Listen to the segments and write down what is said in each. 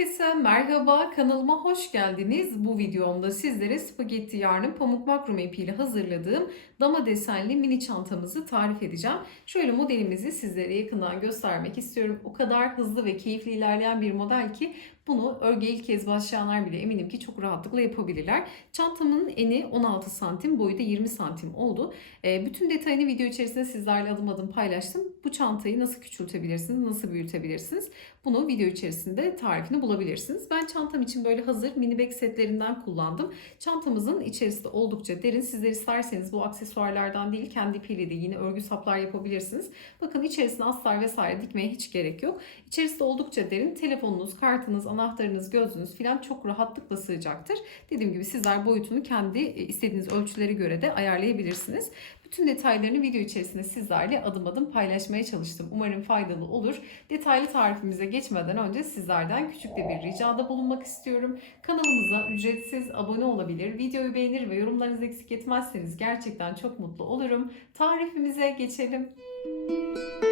Herkese merhaba, kanalıma hoş geldiniz. Bu videomda sizlere spagetti yarnı pamuk makrum ipiyle hazırladığım dama desenli mini çantamızı tarif edeceğim. Şöyle modelimizi sizlere yakından göstermek istiyorum. O kadar hızlı ve keyifli ilerleyen bir model ki bunu örgüye ilk kez başlayanlar bile eminim ki çok rahatlıkla yapabilirler. Çantamın eni 16 santim, boyu da 20 santim oldu. E, bütün detayını video içerisinde sizlerle adım adım paylaştım. Bu çantayı nasıl küçültebilirsiniz, nasıl büyütebilirsiniz? Bunu video içerisinde tarifini bulabilirsiniz. Ben çantam için böyle hazır mini bag setlerinden kullandım. Çantamızın içerisi de oldukça derin. Sizler isterseniz bu aksesuarlardan değil kendi ipiyle de yine örgü saplar yapabilirsiniz. Bakın içerisine astar vesaire dikmeye hiç gerek yok. İçerisi oldukça derin. Telefonunuz, kartınız, anahtarınız, gözünüz falan çok rahatlıkla sığacaktır. Dediğim gibi sizler boyutunu kendi e, istediğiniz ölçülere göre de ayarlayabilirsiniz. Bütün detaylarını video içerisinde sizlerle adım adım paylaşmaya çalıştım. Umarım faydalı olur. Detaylı tarifimize geçmeden önce sizlerden küçük de bir ricada bulunmak istiyorum. Kanalımıza ücretsiz abone olabilir, videoyu beğenir ve yorumlarınızı eksik etmezseniz gerçekten çok mutlu olurum. Tarifimize geçelim. Kullanmış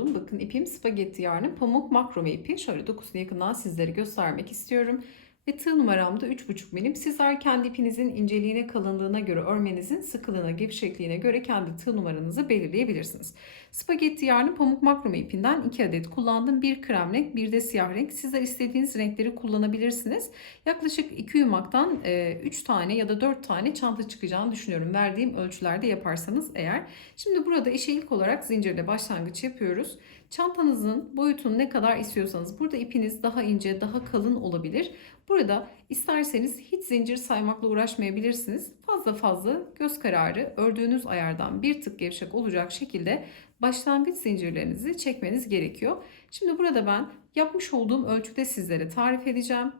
olduğum bakın ipim spagetti yarnı pamuk makrome ipi. Şöyle dokusunu yakından sizlere göstermek istiyorum. Ve tığ numaram da 3,5 milim. Sizler kendi ipinizin inceliğine, kalınlığına göre örmenizin sıkılığına, gevşekliğine göre kendi tığ numaranızı belirleyebilirsiniz. Spagetti yarnı pamuk makrome ipinden 2 adet kullandım. Bir krem renk, bir de siyah renk. Sizler istediğiniz renkleri kullanabilirsiniz. Yaklaşık 2 yumaktan 3 tane ya da 4 tane çanta çıkacağını düşünüyorum. Verdiğim ölçülerde yaparsanız eğer. Şimdi burada işe ilk olarak zincirle başlangıç yapıyoruz. Çantanızın boyutunu ne kadar istiyorsanız burada ipiniz daha ince, daha kalın olabilir. Burada isterseniz hiç zincir saymakla uğraşmayabilirsiniz. Fazla fazla göz kararı ördüğünüz ayardan bir tık gevşek olacak şekilde başlangıç zincirlerinizi çekmeniz gerekiyor. Şimdi burada ben yapmış olduğum ölçüde sizlere tarif edeceğim.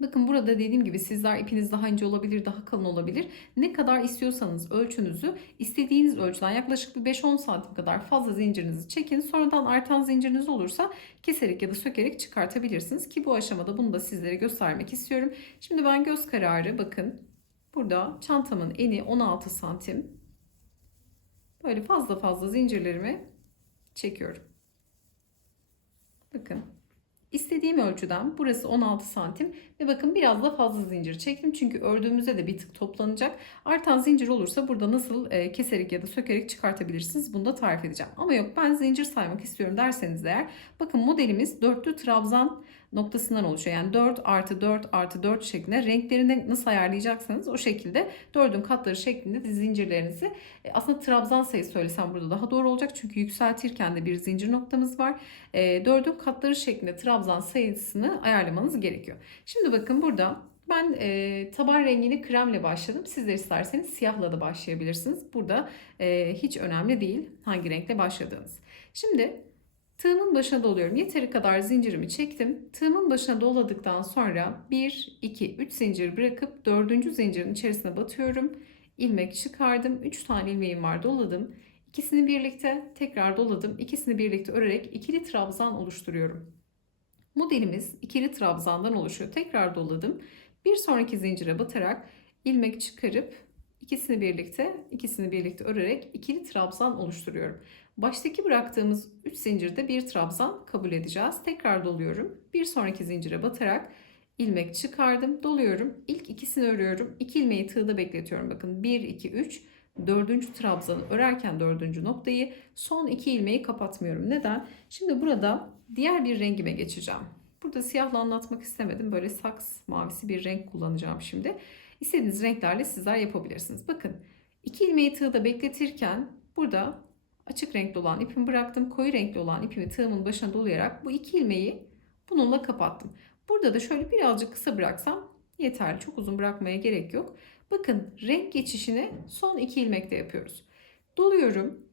Bakın burada dediğim gibi sizler ipiniz daha ince olabilir, daha kalın olabilir. Ne kadar istiyorsanız ölçünüzü istediğiniz ölçüden yaklaşık bir 5-10 santim kadar fazla zincirinizi çekin. Sonradan artan zinciriniz olursa keserek ya da sökerek çıkartabilirsiniz. Ki bu aşamada bunu da sizlere göstermek istiyorum. Şimdi ben göz kararı bakın burada çantamın eni 16 santim. Böyle fazla fazla zincirlerimi çekiyorum. Bakın İstediğim ölçüden burası 16 santim ve bakın biraz da fazla zincir çektim çünkü ördüğümüzde de bir tık toplanacak. Artan zincir olursa burada nasıl e, keserek ya da sökerek çıkartabilirsiniz bunu da tarif edeceğim. Ama yok ben zincir saymak istiyorum derseniz eğer bakın modelimiz dörtlü trabzan noktasından oluşuyor. Yani 4 artı 4 artı 4 şeklinde renklerini nasıl ayarlayacaksanız o şekilde dördün katları şeklinde de zincirlerinizi e, aslında trabzan sayısı söylesem burada daha doğru olacak. Çünkü yükseltirken de bir zincir noktamız var. E, dördün katları şeklinde trabzan sayısını ayarlamanız gerekiyor. Şimdi bakın burada ben e, taban rengini kremle başladım. Sizler isterseniz siyahla da başlayabilirsiniz. Burada e, hiç önemli değil hangi renkle başladığınız. Şimdi Tığımın başına doluyorum. Yeteri kadar zincirimi çektim. Tığımın başına doladıktan sonra 1, 2, 3 zincir bırakıp 4. zincirin içerisine batıyorum. İlmek çıkardım. 3 tane ilmeğim var doladım. İkisini birlikte tekrar doladım. İkisini birlikte örerek ikili trabzan oluşturuyorum. Modelimiz ikili trabzandan oluşuyor. Tekrar doladım. Bir sonraki zincire batarak ilmek çıkarıp ikisini birlikte ikisini birlikte örerek ikili trabzan oluşturuyorum. Baştaki bıraktığımız 3 zincirde bir trabzan kabul edeceğiz. Tekrar doluyorum. Bir sonraki zincire batarak ilmek çıkardım. Doluyorum. İlk ikisini örüyorum. 2 ilmeği tığda bekletiyorum. Bakın 1, 2, 3. Dördüncü trabzanı örerken dördüncü noktayı son iki ilmeği kapatmıyorum. Neden? Şimdi burada diğer bir rengime geçeceğim. Burada siyahla anlatmak istemedim. Böyle saks mavisi bir renk kullanacağım şimdi. İstediğiniz renklerle sizler yapabilirsiniz. Bakın iki ilmeği tığda bekletirken burada açık renkli olan ipimi bıraktım. Koyu renkli olan ipimi tığımın başına dolayarak bu iki ilmeği bununla kapattım. Burada da şöyle birazcık kısa bıraksam yeterli. Çok uzun bırakmaya gerek yok. Bakın renk geçişini son iki ilmekte yapıyoruz. Doluyorum.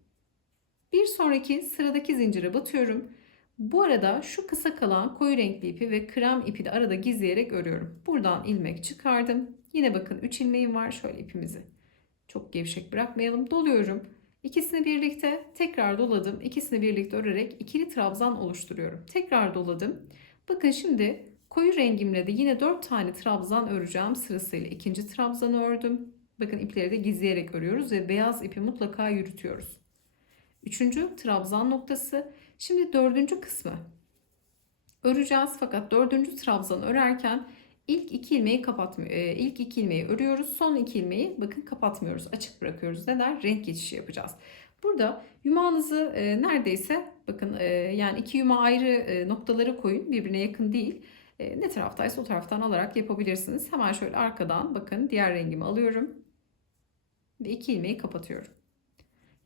Bir sonraki sıradaki zincire batıyorum. Bu arada şu kısa kalan koyu renkli ipi ve krem ipi de arada gizleyerek örüyorum. Buradan ilmek çıkardım. Yine bakın 3 ilmeğim var. Şöyle ipimizi çok gevşek bırakmayalım. Doluyorum. İkisini birlikte tekrar doladım. İkisini birlikte örerek ikili trabzan oluşturuyorum. Tekrar doladım. Bakın şimdi koyu rengimle de yine 4 tane trabzan öreceğim sırasıyla. ikinci trabzanı ördüm. Bakın ipleri de gizleyerek örüyoruz ve beyaz ipi mutlaka yürütüyoruz. Üçüncü trabzan noktası. Şimdi dördüncü kısmı öreceğiz fakat dördüncü trabzanı örerken ilk iki ilmeği kapatmıyor. e, ilk iki ilmeği örüyoruz. Son iki ilmeği bakın kapatmıyoruz. Açık bırakıyoruz. Neden? Renk geçişi yapacağız. Burada yumağınızı e, neredeyse bakın e, yani iki yumağı ayrı e, noktalara koyun. Birbirine yakın değil. E, ne taraftaysa o taraftan alarak yapabilirsiniz. Hemen şöyle arkadan bakın diğer rengimi alıyorum. Ve iki ilmeği kapatıyorum.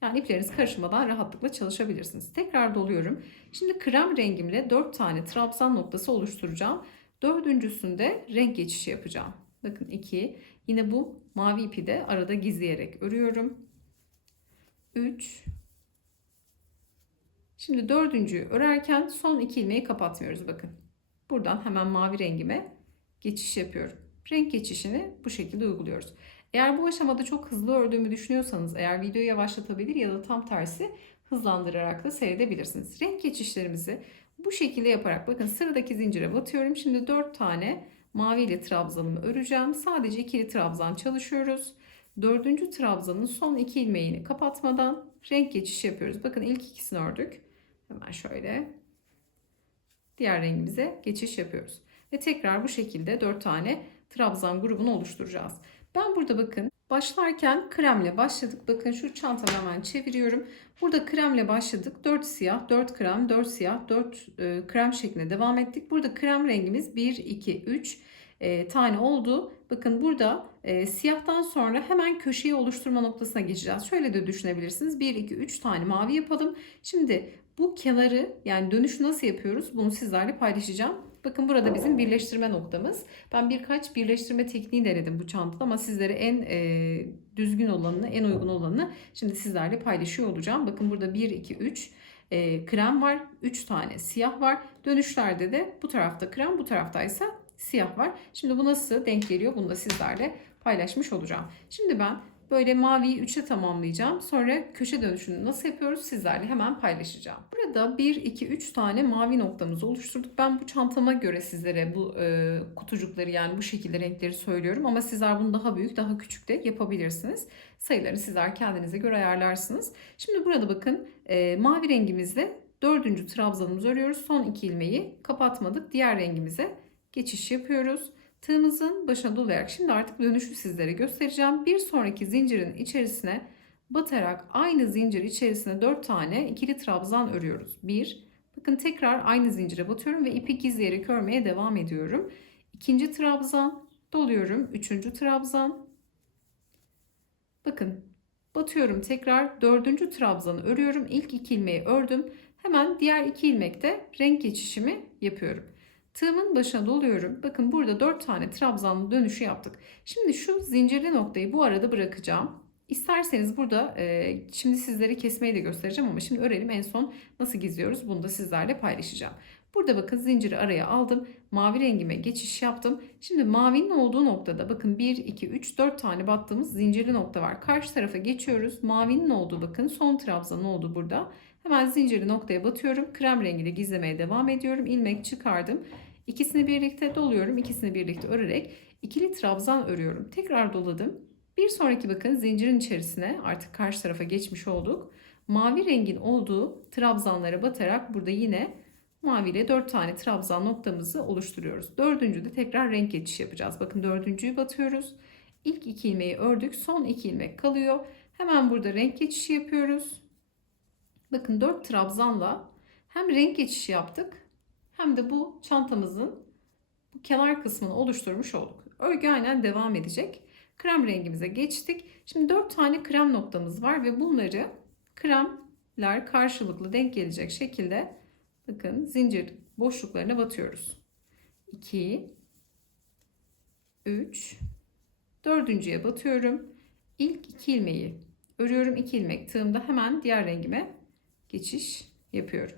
Yani ipleriniz karışmadan rahatlıkla çalışabilirsiniz. Tekrar doluyorum. Şimdi krem rengimle 4 tane trabzan noktası oluşturacağım. Dördüncüsünde renk geçişi yapacağım. Bakın 2. Yine bu mavi ipi de arada gizleyerek örüyorum. 3. Şimdi dördüncüyü örerken son iki ilmeği kapatmıyoruz bakın. Buradan hemen mavi rengime geçiş yapıyorum. Renk geçişini bu şekilde uyguluyoruz. Eğer bu aşamada çok hızlı ördüğümü düşünüyorsanız eğer videoyu yavaşlatabilir ya da tam tersi hızlandırarak da seyredebilirsiniz. Renk geçişlerimizi bu şekilde yaparak bakın sıradaki zincire batıyorum. Şimdi 4 tane mavi ile trabzanımı öreceğim. Sadece ikili trabzan çalışıyoruz. Dördüncü trabzanın son iki ilmeğini kapatmadan renk geçişi yapıyoruz. Bakın ilk ikisini ördük. Hemen şöyle diğer rengimize geçiş yapıyoruz. Ve tekrar bu şekilde 4 tane trabzan grubunu oluşturacağız. Ben burada bakın başlarken kremle başladık. Bakın şu çantamı hemen çeviriyorum. Burada kremle başladık. 4 siyah, 4 krem, 4 siyah, 4 e, krem şeklinde devam ettik. Burada krem rengimiz 1, 2, 3 e, tane oldu. Bakın burada e, siyahtan sonra hemen köşeyi oluşturma noktasına geçeceğiz. Şöyle de düşünebilirsiniz. 1, 2, 3 tane mavi yapalım. Şimdi bu kenarı yani dönüşü nasıl yapıyoruz? Bunu sizlerle paylaşacağım. Bakın burada bizim birleştirme noktamız. Ben birkaç birleştirme tekniği denedim bu çantada ama sizlere en e, düzgün olanını, en uygun olanını şimdi sizlerle paylaşıyor olacağım. Bakın burada 1, 2, 3 e, krem var. 3 tane siyah var. Dönüşlerde de bu tarafta krem, bu taraftaysa siyah var. Şimdi bu nasıl denk geliyor? Bunu da sizlerle paylaşmış olacağım. Şimdi ben Böyle maviyi 3'e tamamlayacağım. Sonra köşe dönüşünü nasıl yapıyoruz sizlerle hemen paylaşacağım. Burada 1, 2, 3 tane mavi noktamızı oluşturduk. Ben bu çantama göre sizlere bu e, kutucukları yani bu şekilde renkleri söylüyorum. Ama sizler bunu daha büyük, daha küçük de yapabilirsiniz. Sayıları sizler kendinize göre ayarlarsınız. Şimdi burada bakın e, mavi rengimizde dördüncü trabzanımızı örüyoruz. Son iki ilmeği kapatmadık. Diğer rengimize geçiş yapıyoruz. Tığımızın başına dolayarak şimdi artık dönüşü sizlere göstereceğim. Bir sonraki zincirin içerisine batarak aynı zincir içerisine 4 tane ikili trabzan örüyoruz. 1 Bakın tekrar aynı zincire batıyorum ve ipi gizleyerek örmeye devam ediyorum. İkinci trabzan doluyorum. Üçüncü trabzan. Bakın batıyorum tekrar dördüncü trabzanı örüyorum. İlk iki ilmeği ördüm. Hemen diğer iki ilmekte renk geçişimi yapıyorum. Tığımın başına doluyorum. Bakın burada 4 tane trabzanlı dönüşü yaptık. Şimdi şu zincirli noktayı bu arada bırakacağım. İsterseniz burada e, şimdi sizlere kesmeyi de göstereceğim ama şimdi örelim en son nasıl gizliyoruz bunu da sizlerle paylaşacağım. Burada bakın zinciri araya aldım. Mavi rengime geçiş yaptım. Şimdi mavinin olduğu noktada bakın 1, 2, 3, 4 tane battığımız zincirli nokta var. Karşı tarafa geçiyoruz. Mavinin olduğu bakın son trabzanın olduğu burada. Hemen zincirli noktaya batıyorum. Krem rengiyle gizlemeye devam ediyorum. İlmek çıkardım. İkisini birlikte doluyorum. İkisini birlikte örerek ikili trabzan örüyorum. Tekrar doladım. Bir sonraki bakın zincirin içerisine artık karşı tarafa geçmiş olduk. Mavi rengin olduğu trabzanlara batarak burada yine mavi ile 4 tane trabzan noktamızı oluşturuyoruz. Dördüncü de tekrar renk geçişi yapacağız. Bakın dördüncüyü batıyoruz. İlk iki ilmeği ördük. Son iki ilmek kalıyor. Hemen burada renk geçişi yapıyoruz. Bakın 4 trabzanla hem renk geçişi yaptık hem de bu çantamızın bu kenar kısmını oluşturmuş olduk. Örgü aynen devam edecek. Krem rengimize geçtik. Şimdi 4 tane krem noktamız var ve bunları kremler karşılıklı denk gelecek şekilde bakın zincir boşluklarına batıyoruz. 2 3 dördüncüye batıyorum. İlk iki ilmeği örüyorum. 2 ilmek tığımda hemen diğer rengime geçiş yapıyorum.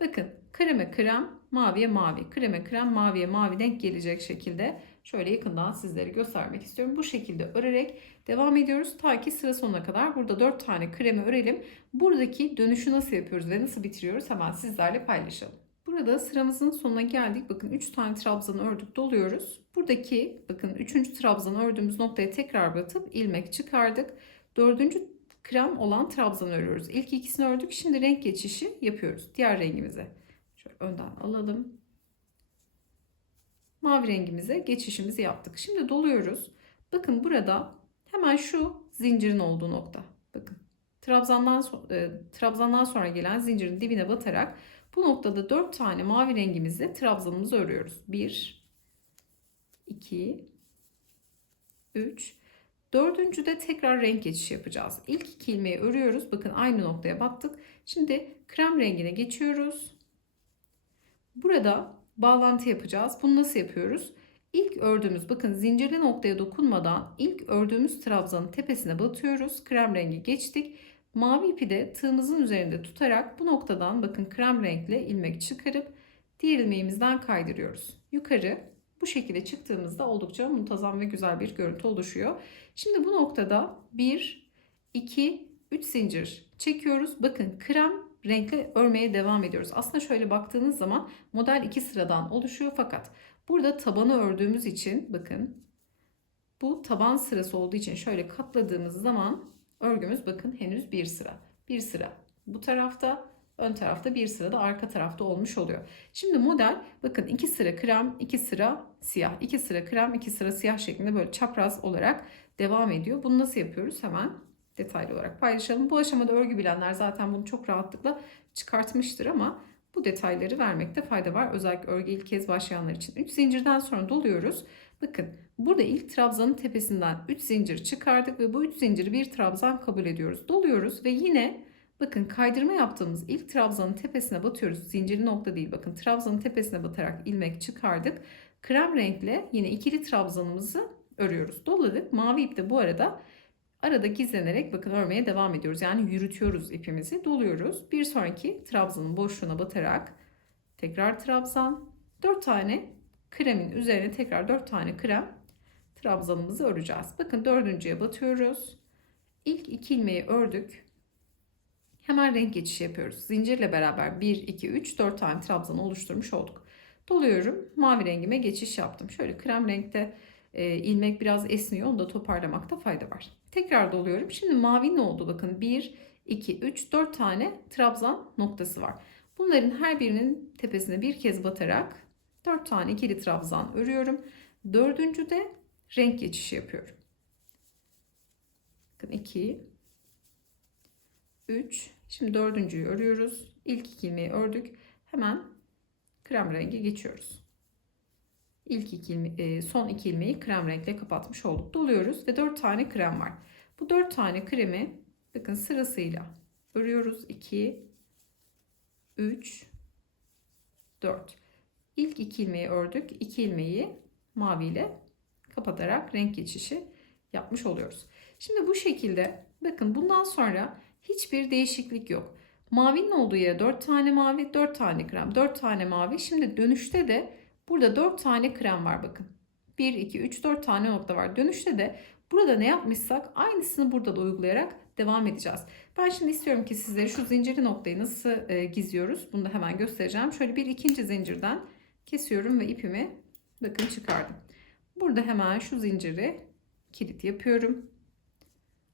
Bakın kreme krem, maviye mavi, kreme krem, maviye mavi denk gelecek şekilde şöyle yakından sizlere göstermek istiyorum. Bu şekilde örerek devam ediyoruz ta ki sıra sonuna kadar. Burada 4 tane kremi örelim. Buradaki dönüşü nasıl yapıyoruz ve nasıl bitiriyoruz hemen sizlerle paylaşalım. Burada sıramızın sonuna geldik. Bakın 3 tane trabzanı ördük doluyoruz. Buradaki bakın 3. trabzanı ördüğümüz noktaya tekrar batıp ilmek çıkardık. 4. krem olan trabzan örüyoruz. İlk ikisini ördük. Şimdi renk geçişi yapıyoruz. Diğer rengimize. Şöyle önden alalım. Mavi rengimize geçişimizi yaptık. Şimdi doluyoruz. Bakın burada hemen şu zincirin olduğu nokta. Bakın. Trabzandan, so- e, trabzandan sonra gelen zincirin dibine batarak bu noktada 4 tane mavi rengimizle trabzanımızı örüyoruz. 1 2 3 Dördüncüde tekrar renk geçişi yapacağız. İlk iki ilmeği örüyoruz. Bakın aynı noktaya battık. Şimdi krem rengine geçiyoruz. Burada bağlantı yapacağız. Bunu nasıl yapıyoruz? İlk ördüğümüz bakın zincirli noktaya dokunmadan ilk ördüğümüz trabzanın tepesine batıyoruz. Krem rengi geçtik. Mavi ipi de tığımızın üzerinde tutarak bu noktadan bakın krem renkle ilmek çıkarıp diğer ilmeğimizden kaydırıyoruz. Yukarı bu şekilde çıktığımızda oldukça muntazam ve güzel bir görüntü oluşuyor. Şimdi bu noktada 1, 2, 3 zincir çekiyoruz. Bakın krem renkle örmeye devam ediyoruz. Aslında şöyle baktığınız zaman model 2 sıradan oluşuyor fakat burada tabanı ördüğümüz için bakın bu taban sırası olduğu için şöyle katladığımız zaman örgümüz bakın henüz bir sıra. Bir sıra bu tarafta ön tarafta bir sıra da arka tarafta olmuş oluyor. Şimdi model bakın iki sıra krem, iki sıra siyah, iki sıra krem, iki sıra siyah şeklinde böyle çapraz olarak devam ediyor. Bunu nasıl yapıyoruz? Hemen detaylı olarak paylaşalım. Bu aşamada örgü bilenler zaten bunu çok rahatlıkla çıkartmıştır ama bu detayları vermekte fayda var. Özellikle örgü ilk kez başlayanlar için. 3 zincirden sonra doluyoruz. Bakın burada ilk trabzanın tepesinden 3 zincir çıkardık ve bu 3 zinciri bir trabzan kabul ediyoruz. Doluyoruz ve yine bakın kaydırma yaptığımız ilk trabzanın tepesine batıyoruz. Zincirli nokta değil bakın trabzanın tepesine batarak ilmek çıkardık. Krem renkle yine ikili trabzanımızı örüyoruz. Doladık. Mavi ip de bu arada arada gizlenerek bakın örmeye devam ediyoruz. Yani yürütüyoruz ipimizi. Doluyoruz. Bir sonraki trabzanın boşluğuna batarak tekrar trabzan. 4 tane kremin üzerine tekrar 4 tane krem trabzanımızı öreceğiz. Bakın dördüncüye batıyoruz. İlk iki ilmeği ördük. Hemen renk geçişi yapıyoruz. Zincirle beraber 1, 2, 3, 4 tane trabzan oluşturmuş olduk. Doluyorum. Mavi rengime geçiş yaptım. Şöyle krem renkte e, ilmek biraz esniyor. Onu da toparlamakta fayda var. Tekrar doluyorum. Şimdi mavi ne oldu? Bakın 1, 2, 3, 4 tane trabzan noktası var. Bunların her birinin tepesine bir kez batarak 4 tane ikili trabzan örüyorum. Dördüncüde renk geçişi yapıyorum. Bakın 2, 3. Şimdi dördüncüyü örüyoruz. İlk iki ilmeği ördük. Hemen krem rengi geçiyoruz. İlk iki ilme, e, son iki ilmeği krem renkle kapatmış olduk. Doluyoruz ve 4 tane krem var. Bu 4 tane kremi bakın sırasıyla örüyoruz. 2 3 4. İlk iki ilmeği ördük. 2 ilmeği mavi ile kapatarak renk geçişi yapmış oluyoruz. Şimdi bu şekilde bakın bundan sonra hiçbir değişiklik yok. Mavinin olduğu yere 4 tane mavi, 4 tane krem, 4 tane mavi. Şimdi dönüşte de burada 4 tane krem var bakın. 1, 2, 3, 4 tane nokta var. Dönüşte de burada ne yapmışsak aynısını burada da uygulayarak devam edeceğiz. Ben şimdi istiyorum ki sizlere şu zincirli noktayı nasıl e, gizliyoruz bunu da hemen göstereceğim. Şöyle bir ikinci zincirden kesiyorum ve ipimi bakın çıkardım. Burada hemen şu zinciri kilit yapıyorum.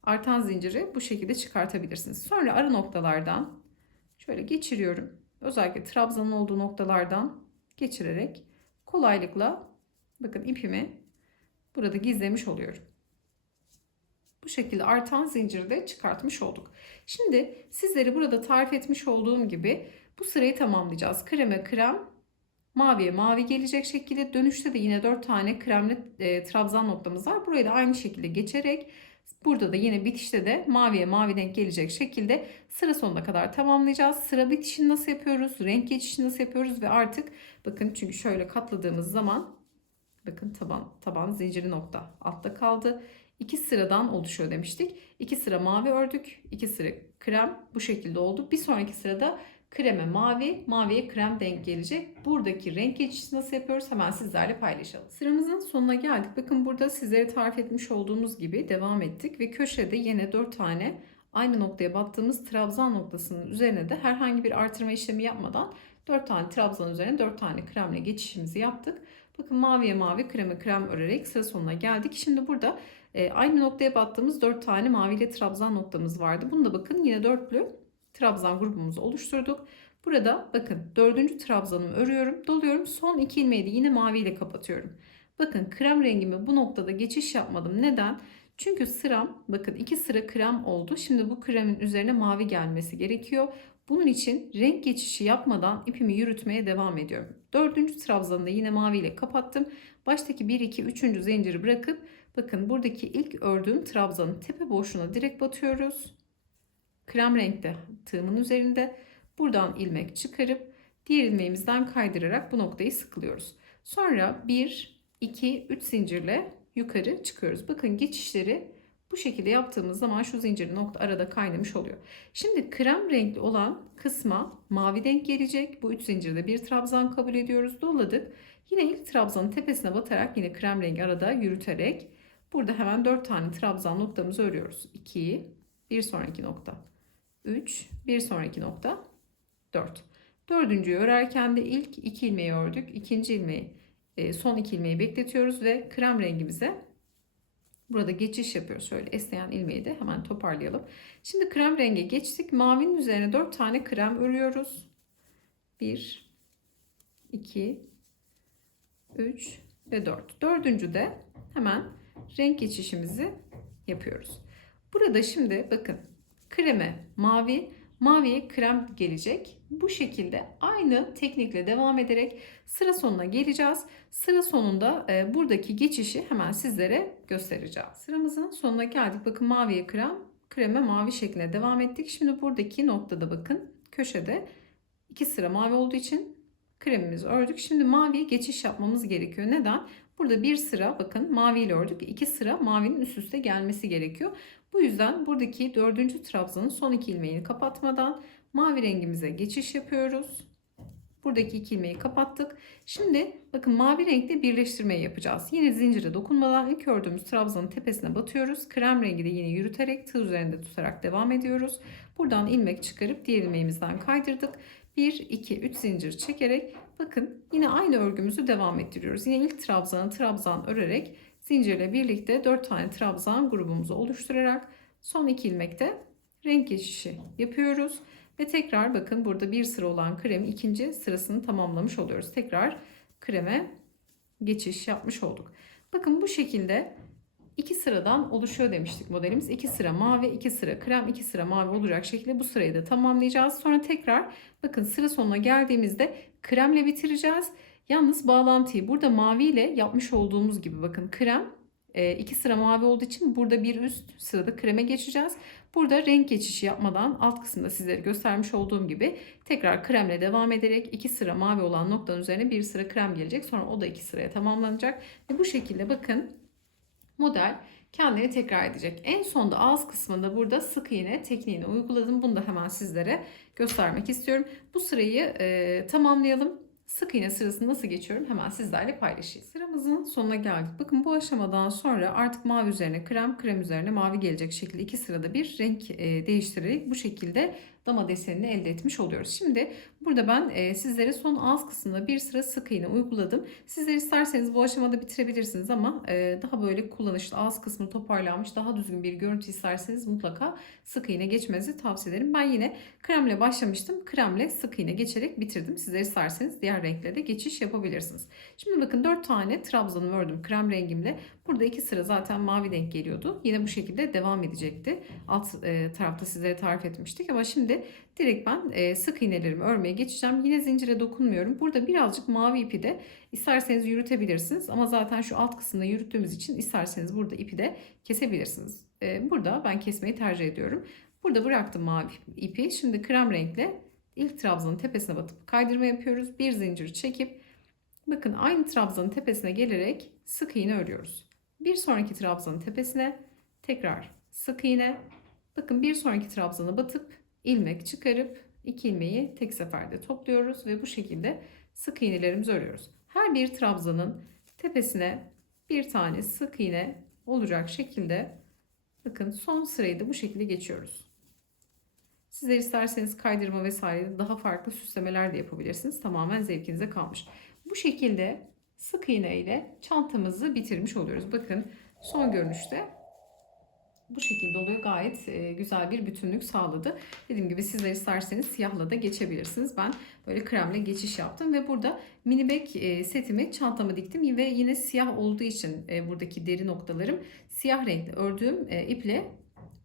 Artan zinciri bu şekilde çıkartabilirsiniz. Sonra ara noktalardan şöyle geçiriyorum. Özellikle trabzanın olduğu noktalardan geçirerek kolaylıkla bakın ipimi burada gizlemiş oluyorum. Bu şekilde artan zinciri de çıkartmış olduk. Şimdi sizlere burada tarif etmiş olduğum gibi bu sırayı tamamlayacağız. Kreme krem, maviye mavi gelecek şekilde dönüşte de yine 4 tane kremli e, trabzan noktamız var. Burayı da aynı şekilde geçerek burada da yine bitişte de maviye mavi denk gelecek şekilde sıra sonuna kadar tamamlayacağız. Sıra bitişini nasıl yapıyoruz? Renk geçişini nasıl yapıyoruz? Ve artık bakın çünkü şöyle katladığımız zaman bakın taban taban zinciri nokta altta kaldı. İki sıradan oluşuyor demiştik. İki sıra mavi ördük. iki sıra krem bu şekilde oldu. Bir sonraki sırada kreme mavi, maviye krem denk gelecek. Buradaki renk geçişini nasıl yapıyoruz hemen sizlerle paylaşalım. Sıramızın sonuna geldik. Bakın burada sizlere tarif etmiş olduğumuz gibi devam ettik ve köşede yine 4 tane aynı noktaya battığımız trabzan noktasının üzerine de herhangi bir artırma işlemi yapmadan 4 tane trabzan üzerine 4 tane kremle geçişimizi yaptık. Bakın maviye mavi kreme krem örerek sıra sonuna geldik. Şimdi burada E, aynı noktaya battığımız 4 tane maviyle trabzan noktamız vardı. Bunu da bakın yine dörtlü trabzan grubumuzu oluşturduk. Burada bakın dördüncü trabzanımı örüyorum, doluyorum. Son iki ilmeği de yine maviyle kapatıyorum. Bakın krem rengimi bu noktada geçiş yapmadım. Neden? Çünkü sıram bakın iki sıra krem oldu. Şimdi bu kremin üzerine mavi gelmesi gerekiyor. Bunun için renk geçişi yapmadan ipimi yürütmeye devam ediyorum. Dördüncü trabzanı da yine maviyle kapattım. Baştaki 1, 2, 3. zinciri bırakıp bakın buradaki ilk ördüğüm trabzanın tepe boşluğuna direkt batıyoruz. Krem renkte tığımın üzerinde. Buradan ilmek çıkarıp diğer ilmeğimizden kaydırarak bu noktayı sıkılıyoruz. Sonra 1, 2, 3 zincirle yukarı çıkıyoruz. Bakın geçişleri bu şekilde yaptığımız zaman şu zincir nokta arada kaynamış oluyor. Şimdi krem renkli olan kısma mavi denk gelecek. Bu üç zincirde bir trabzan kabul ediyoruz. Doladık. Yine ilk trabzanın tepesine batarak yine krem rengi arada yürüterek burada hemen 4 tane trabzan noktamızı örüyoruz. 2, bir sonraki nokta. 3, bir sonraki nokta. 4. Dördüncüyü örerken de ilk iki ilmeği ördük. ikinci ilmeği e, son iki ilmeği bekletiyoruz ve krem rengimize burada geçiş yapıyoruz. Şöyle esneyen ilmeği de hemen toparlayalım. Şimdi krem renge geçtik. Mavinin üzerine 4 tane krem örüyoruz. 1 2 3 ve 4. Dördüncü de hemen renk geçişimizi yapıyoruz. Burada şimdi bakın kreme mavi, maviye krem gelecek. Bu şekilde aynı teknikle devam ederek sıra sonuna geleceğiz. Sıra sonunda e, buradaki geçişi hemen sizlere göstereceğim. Sıramızın sonuna geldik. Bakın maviye krem, kreme mavi şeklinde devam ettik. Şimdi buradaki noktada bakın köşede iki sıra mavi olduğu için kremimizi ördük. Şimdi maviye geçiş yapmamız gerekiyor. Neden? Burada bir sıra bakın mavi ile ördük. iki sıra mavinin üst üste gelmesi gerekiyor. Bu yüzden buradaki dördüncü trabzanın son iki ilmeğini kapatmadan mavi rengimize geçiş yapıyoruz. Buradaki iki ilmeği kapattık. Şimdi bakın mavi renkle birleştirmeyi yapacağız. Yine zincire dokunmadan ilk ördüğümüz trabzanın tepesine batıyoruz. Krem rengi de yine yürüterek tığ üzerinde tutarak devam ediyoruz. Buradan ilmek çıkarıp diğer ilmeğimizden kaydırdık. 1, 2, 3 zincir çekerek bakın yine aynı örgümüzü devam ettiriyoruz. Yine ilk trabzanı trabzan örerek zincirle birlikte 4 tane trabzan grubumuzu oluşturarak son 2 ilmekte renk geçişi yapıyoruz. Ve tekrar bakın burada bir sıra olan krem ikinci sırasını tamamlamış oluyoruz. Tekrar kreme geçiş yapmış olduk. Bakın bu şekilde iki sıradan oluşuyor demiştik modelimiz. İki sıra mavi, iki sıra krem, iki sıra mavi olacak şekilde bu sırayı da tamamlayacağız. Sonra tekrar bakın sıra sonuna geldiğimizde kremle bitireceğiz. Yalnız bağlantıyı burada mavi ile yapmış olduğumuz gibi bakın krem e, iki sıra mavi olduğu için burada bir üst sırada kreme geçeceğiz. Burada renk geçişi yapmadan alt kısımda sizlere göstermiş olduğum gibi tekrar kremle devam ederek iki sıra mavi olan noktanın üzerine bir sıra krem gelecek. Sonra o da iki sıraya tamamlanacak. Ve bu şekilde bakın model kendini tekrar edecek. En sonda ağız kısmında burada sık iğne tekniğini uyguladım. Bunu da hemen sizlere göstermek istiyorum. Bu sırayı e, tamamlayalım. Sık iğne sırasını nasıl geçiyorum hemen sizlerle paylaşayım. Sıramızın sonuna geldik. Bakın bu aşamadan sonra artık mavi üzerine krem, krem üzerine mavi gelecek şekilde iki sırada bir renk e, değiştirerek bu şekilde dama desenini elde etmiş oluyoruz. Şimdi burada ben e, sizlere son ağız kısmında bir sıra sık iğne uyguladım. Sizler isterseniz bu aşamada bitirebilirsiniz ama e, daha böyle kullanışlı ağız kısmı toparlanmış daha düzgün bir görüntü isterseniz mutlaka sık iğne geçmenizi tavsiye ederim. Ben yine kremle başlamıştım. Kremle sık iğne geçerek bitirdim. Sizler isterseniz diğer renklere de geçiş yapabilirsiniz. Şimdi bakın 4 tane trabzanımı ördüm krem rengimle. Burada iki sıra zaten mavi denk geliyordu. Yine bu şekilde devam edecekti. Alt e, tarafta sizlere tarif etmiştik ama şimdi direkt ben e, sık iğnelerimi örmeye geçeceğim. Yine zincire dokunmuyorum. Burada birazcık mavi ipi de isterseniz yürütebilirsiniz ama zaten şu alt kısımda yürüttüğümüz için isterseniz burada ipi de kesebilirsiniz. E, burada ben kesmeyi tercih ediyorum. Burada bıraktım mavi ipi. Şimdi krem renkle ilk trabzanın tepesine batıp kaydırma yapıyoruz. Bir zincir çekip bakın aynı trabzanın tepesine gelerek sık iğne örüyoruz. Bir sonraki trabzanın tepesine tekrar sık iğne. Bakın bir sonraki trabzana batıp ilmek çıkarıp iki ilmeği tek seferde topluyoruz ve bu şekilde sık iğnelerimizi örüyoruz. Her bir trabzanın tepesine bir tane sık iğne olacak şekilde bakın son sırayı da bu şekilde geçiyoruz. Sizler isterseniz kaydırma vesaire daha farklı süslemeler de yapabilirsiniz. Tamamen zevkinize kalmış. Bu şekilde sık iğne ile çantamızı bitirmiş oluyoruz. Bakın son görünüşte bu şekilde oluyor. Gayet e, güzel bir bütünlük sağladı. Dediğim gibi sizler isterseniz siyahla da geçebilirsiniz. Ben böyle kremle geçiş yaptım ve burada mini bag e, setimi çantama diktim ve yine siyah olduğu için e, buradaki deri noktalarım siyah renkli ördüğüm e, iple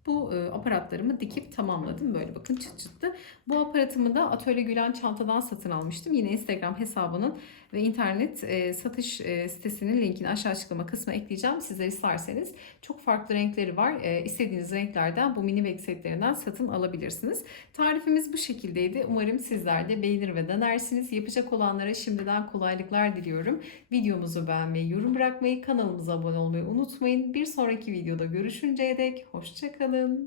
bu e, aparatlarımı dikip tamamladım. Böyle bakın çıt çıttı. Bu aparatımı da Atölye Gülen çantadan satın almıştım. Yine Instagram hesabının ve internet e, satış e, sitesinin linkini aşağı açıklama kısmına ekleyeceğim. Sizler isterseniz çok farklı renkleri var. E, istediğiniz renklerden bu mini bag setlerinden satın alabilirsiniz. Tarifimiz bu şekildeydi. Umarım sizler de beğenir ve denersiniz. Yapacak olanlara şimdiden kolaylıklar diliyorum. Videomuzu beğenmeyi, yorum bırakmayı, kanalımıza abone olmayı unutmayın. Bir sonraki videoda görüşünceye dek hoşçakalın.